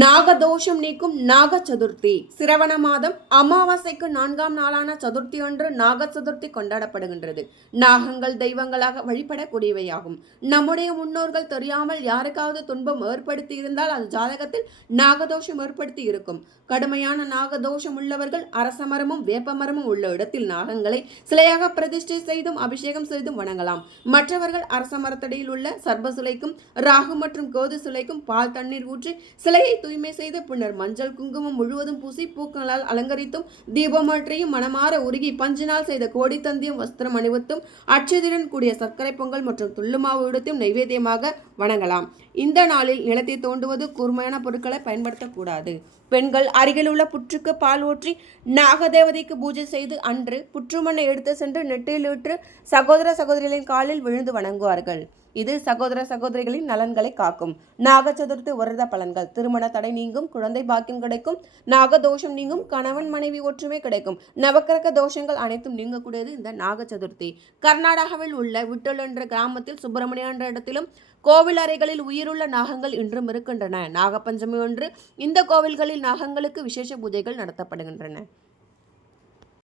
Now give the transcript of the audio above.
நாகதோஷம் நீக்கும் நாக சதுர்த்தி. சிரவண மாதம் அமாவாசைக்கு 4ஆம் நாளான சதுர்த்தி அன்று நாக சதுர்த்தி கொண்டாடப்படுகின்றது. நாகங்கள் தெய்வங்களாக வழிபடக்கூடியவையாகும். நம்முடைய முன்னோர்கள் தெரியாமல் யாருக்காவது துன்பம் ஏற்படுத்தி இருந்தால் அது ஜாதகத்தில் நாகதோஷம் ஏற்படுத்தி இருக்கும். கடுமையான நாகதோஷம் உள்ளவர்கள் அரசமரமும் வேப்பமரமும் உள்ள இடத்தில் நாகங்களை சிலையாக பிரதிஷ்டை செய்தும் அபிஷேகம் செய்தும் வணங்கலாம். மற்றவர்கள் அரச மரத்தடியில் உள்ள சர்ப சிலைக்கும் ராகு மற்றும் கோது சிலைக்கும் பால் தண்ணீர் ஊற்றி சிலையை தூய்மை செய்து பின்னர் மஞ்சள் குங்குமம் முழுவதும் பூசி பூக்களால் அலங்கரித்தும் தீபமாற்றியும் மனமாற உருகி பஞ்சினால் செய்த கோடி தந்தியும் வஸ்திரம் அணிவித்தும் அச்சதுடன் கூடிய சர்க்கரை பொங்கல் மற்றும் துள்ளுமாவு எடுத்தும் நைவேத்தியமாக வணங்கலாம். இந்த நாளில் நிலத்தை தோண்டுவது கூர்மையான பொருட்களை பயன்படுத்தக்கூடாது. பெண்கள் அருகில் உள்ள புற்றுக்கு பால் ஊற்றி நாகதேவதைக்கு பூஜை செய்து அன்று புற்றுமண்ணை எடுத்து சென்று நெற்றியிலிட்டு சகோதர சகோதரிகளின் காலில் விழுந்து வணங்குவார்கள். இது சகோதர சகோதரிகளின் நலன்களை காக்கும். நாக சதுர்த்தி விரத பலன்கள்: திருமண தடை நீங்கும், குழந்தை பாக்கியம் கிடைக்கும், நாகதோஷம் நீங்கும், கணவன் மனைவி ஒற்றுமை கிடைக்கும், நவக்கிரக தோஷங்கள் அனைத்தும் நீங்கக்கூடியது இந்த நாக சதுர்த்தி. கர்நாடகாவில் உள்ள விட்டல் என்ற கிராமத்தில் சுப்பிரமணிய என்ற இடத்திலும் கோவில் அறைகளில் உயிருள்ள நாகங்கள் இன்றும் இருக்கின்றன. நாகப்பஞ்சமி ஒன்று இந்த கோவில்களில் நாகங்களுக்கு விசேஷ பூஜைகள் நடத்தப்படுகின்றன.